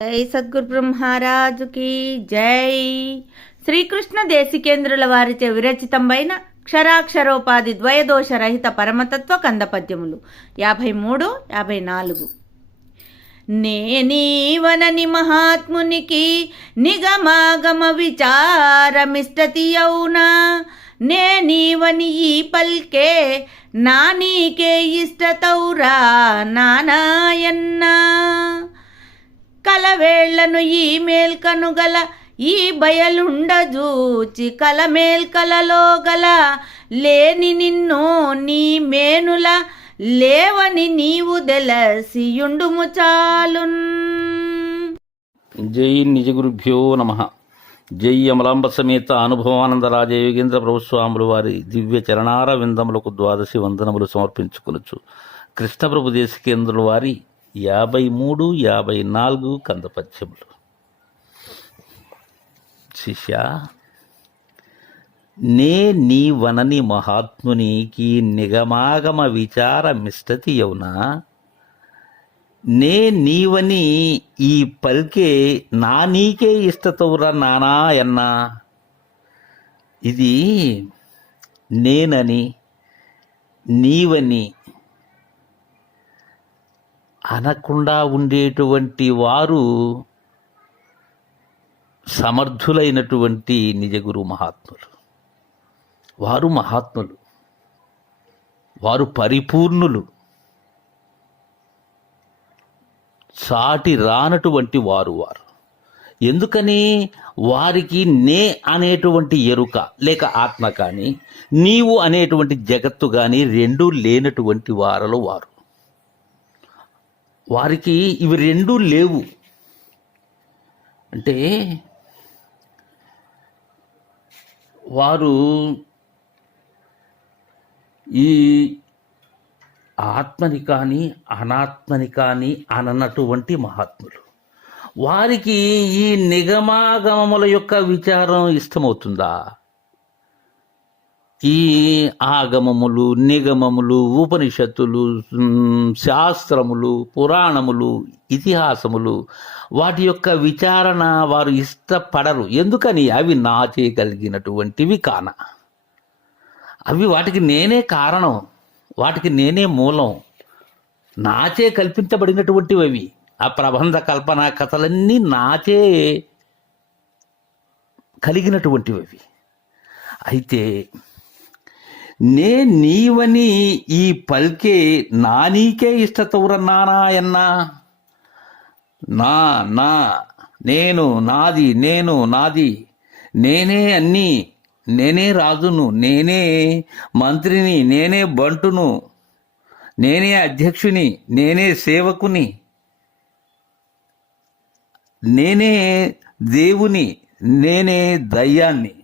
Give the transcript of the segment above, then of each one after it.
జై సద్గురు బ్రహ్మరాజుకి జై. శ్రీకృష్ణ దేశికేంద్రుల వారిచే విరచితమైన క్షరాక్షరోపాధి ద్వయదోష రహిత పరమతత్వ కందపద్యములు. యాభై మూడు యాభై నాలుగు నేనీవనని మహాత్మునికి నిగమాగమ విచారమిష్టతి అవునా నేనీవని ఈ పల్కే నానీకే ఇష్టతౌరా నానాయన్నా? కలవేళ్ళను ఈ మేల్కను గల ఈ బయలుండజూచి కలమేల్కలలో గల. లేని నిన్ను నీ మేనుల లేవని నీవు దెలసియుండుము చాలున్. జై నిజగురుభ్యో నమ. జై అమలాంబ సమేత అనుభవానందరాజ రాజయోగేంద్ర ప్రభుస్వాములు వారి దివ్య చరణార విందములకు ద్వాదశి వందనములు సమర్పించుకొనొచ్చు కృష్ణప్రభు దేశికేంద్రుల వారి యాభై మూడు యాభై నాలుగు కందపద్యములు. శిష్య నే నీ వనని మహాత్మునికి నిగమాగమ విచార మిష్టతి యౌనా నే నీవని ఈ పలికే నా నీకే ఇష్టతవురా నానా అన్నా? ఇది నేనని నీవని అనకుండా ఉండేటువంటి వారు సమర్థులైనటువంటి నిజగురు మహాత్ములు. వారు మహాత్ములు. వారు పరిపూర్ణులు. సాటి రానటువంటి వారు వారు. ఎందుకని? వారికి నే అనేటువంటి ఎరుక లేక ఆత్మ కానీ నీవు అనేటువంటి జగత్తు కానీ రెండూ లేనటువంటి వారలు వారు. వారికి ఇవి రెండూ లేవు. అంటే వారు ఈ ఆత్మని కానీ అనాత్మని కానీ అననటువంటి మహాత్ములు. వారికి ఈ నిగమాగమముల యొక్క విచారం ఇష్టమవుతుందా? ఈ ఆగమములు నిగమములు ఉపనిషత్తులు శాస్త్రములు పురాణములు ఇతిహాసములు వాటి యొక్క విచారణ వారు ఇష్టపడరు. ఎందుకని? అవి నాచేయగలిగినటువంటివి కాన. అవి వాటికి నేనే కారణం. వాటికి నేనే మూలం. నాచే కల్పించబడినటువంటివి అవి. ఆ ప్రబంధ కల్పన కథలన్నీ నాచే కలిగినటువంటివి అవి. అయితే నే నీవని ఈ పల్కే నా నీకే నా నా నేను నాది నేను నాది నేనే అన్నీ నేనే రాజును నేనే మంత్రిని నేనే బంటును నేనే అధ్యక్షుని నేనే సేవకుని నేనే దేవుని నేనే దయ్యాన్ని.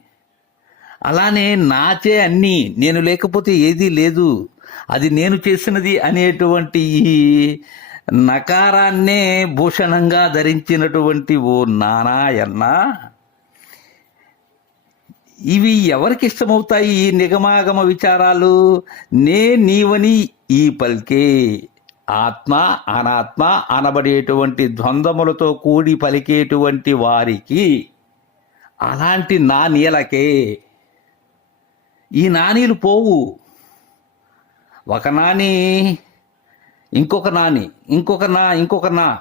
అలానే నాచే అన్నీ నేను లేకపోతే ఏదీ లేదు. అది నేను చేసినది అనేటువంటి ఈ నకారాన్నే భూషణంగా ధరించినటువంటి ఓ నానాయన్నా ఇవి ఎవరికి ఇష్టమవుతాయి? ఈ నిగమాగమ విచారాలు? నే నీవని ఈ పలికే. ఆత్మ అనాత్మ అనబడేటువంటి ద్వంద్వములతో కూడి పలికేటువంటి వారికి అలాంటి నా నీలకే. ఈ నాణీలు పోవు. ఒక నాని ఇంకొక నాని ఇంకొక నా ఇంకొక నా.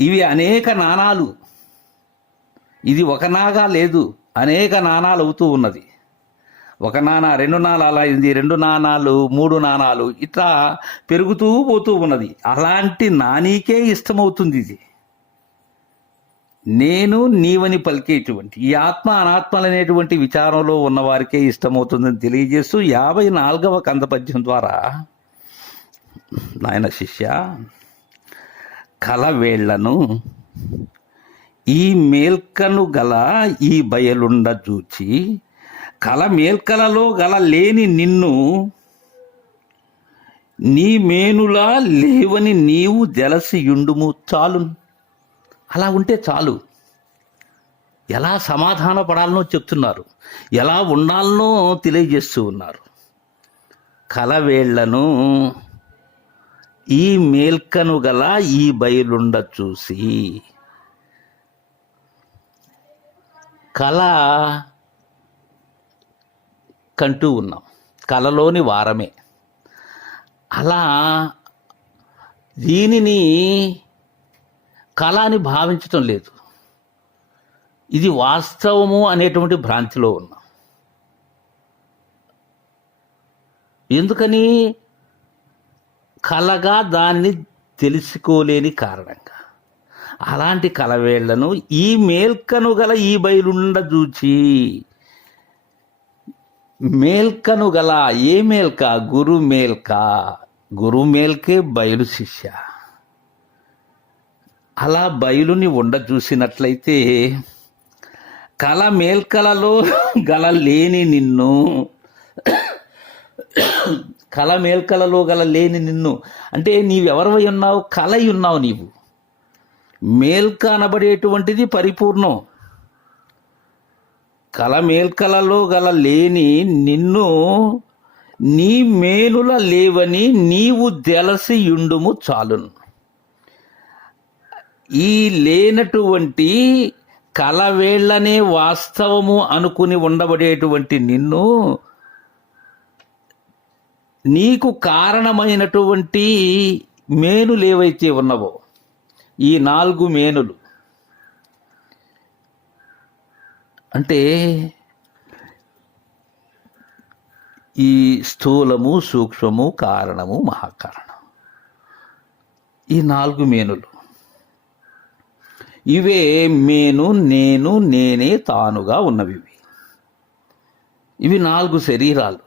ఇవి అనేక నాణాలు. ఇది ఒక నాగా లేదు అనేక నాణాలు అవుతూ ఉన్నది. ఒక నానా రెండు నాణాలు అయింది రెండు నాణాలు మూడు నాణాలు ఇట్లా పెరుగుతూ పోతూ ఉన్నది. అలాంటి నానీకే ఇష్టమవుతుంది ఇది. నేను నీవని పలికేటువంటి ఈ ఆత్మ అనాత్మలనేటువంటి విచారంలో ఉన్నవారికే ఇష్టమవుతుందని తెలియజేస్తూ యాభై నాలుగవ కందపద్యం ద్వారా నాయన శిష్య కలవేళ్ళను ఈ మేల్కను గల ఈ బయలుండ చూచి కల మేల్కలలో గల లేని నిన్ను నీ మేనులా లేవని నీవు జలసియుండుము చాలు అలా ఉంటే చాలు. ఎలా సమాధాన పడాలనో చెప్తున్నారు. ఎలా ఉండాలనో తెలియజేస్తూ ఉన్నారు. కలవేళ్ళను ఈ మేల్కను గల ఈ బయలుండ చూసి కళ కంటూ ఉన్నాం. కళలోని వారమే. అలా దీనిని కళ అని భావించటం లేదు. ఇది వాస్తవము అనేటువంటి భ్రాంతిలో ఉన్నాం. ఎందుకని? కలగా దానిని తెలుసుకోలేని కారణంగా. అలాంటి కలవేళ్ళను ఈ మేల్కను గల ఈ బయలుండ చూచి మేల్కను గల ఏ మేల్క? గురు మేల్క. గురు మేల్కే బయలు శిష్య. అలా బయలుని ఉండ చూసినట్లయితే కల మేల్కలలో గల లేని నిన్ను. కల మేల్కలలో గల లేని నిన్ను. అంటే నీవెవరవై ఉన్నావు? కలయి ఉన్నావు నీవు. మేల్క అనబడేటువంటిది పరిపూర్ణం. కల మేల్కలలో గల లేని నిన్ను నీ మేలుల లేవని నీవు తెలసి యుండుము చాలును. ఈ లేనటువంటి కలవేళ్ళనే వాస్తవము అనుకుని ఉండబడేటువంటి నిన్ను నీకు కారణమైనటువంటి మేనులు ఏవైతే ఉన్నవో ఈ నాలుగు మేనులు. అంటే ఈ స్థూలము సూక్ష్మము కారణము మహాకారణం. ఈ నాలుగు మేనులు. ఇవే మేను నేను నేనే తానుగా ఉన్నవి. ఇవి. నాలుగు శరీరాలు.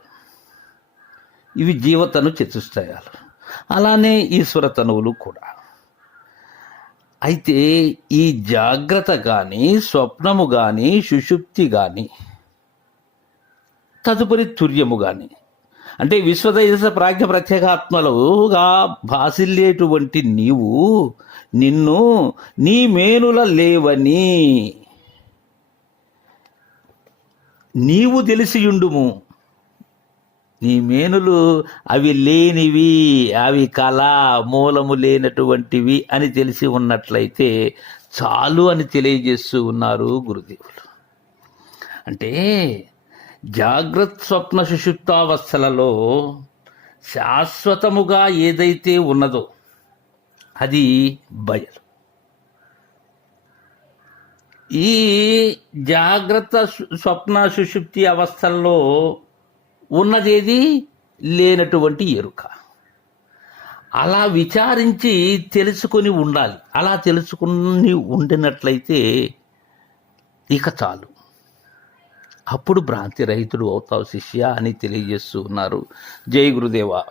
ఇవి జీవతను చతుష్టయాలు. అలానే ఈశ్వర తనువులు కూడా. అయితే ఈ జాగ్రత్త కానీ స్వప్నము కానీ సుషుప్తి కానీ తదుపరి తుర్యము కానీ అంటే విశ్వదైస ప్రాజ్ఞ ప్రత్యేకాత్మలుగా భాసిల్లేటువంటి నీవు నిన్ను నీ మేనుల లేవని నీవు తెలిసియుండుము. నీ మేనులు అవి లేనివి అవి కళ మూలము లేనటువంటివి అని తెలిసి ఉన్నట్లయితే చాలు అని తెలియజేస్తూ ఉన్నారు గురుదేవులు. అంటే జాగ్రత్త స్వప్న సుషుప్తావస్థలలో శాశ్వతముగా ఏదైతే ఉన్నదో అది బయలు. ఈ జాగ్రత్త స్వప్న సుషుప్తి అవస్థల్లో ఉన్నదేది లేనటువంటి ఎరుక. అలా విచారించి తెలుసుకొని ఉండాలి. అలా తెలుసుకుని ఉండినట్లయితే ఇక చాలు. అప్పుడు భ్రాంతి రహితుడు అవుతావు శిష్య అని తెలియజేస్తూ ఉన్నారు. జై గురుదేవా.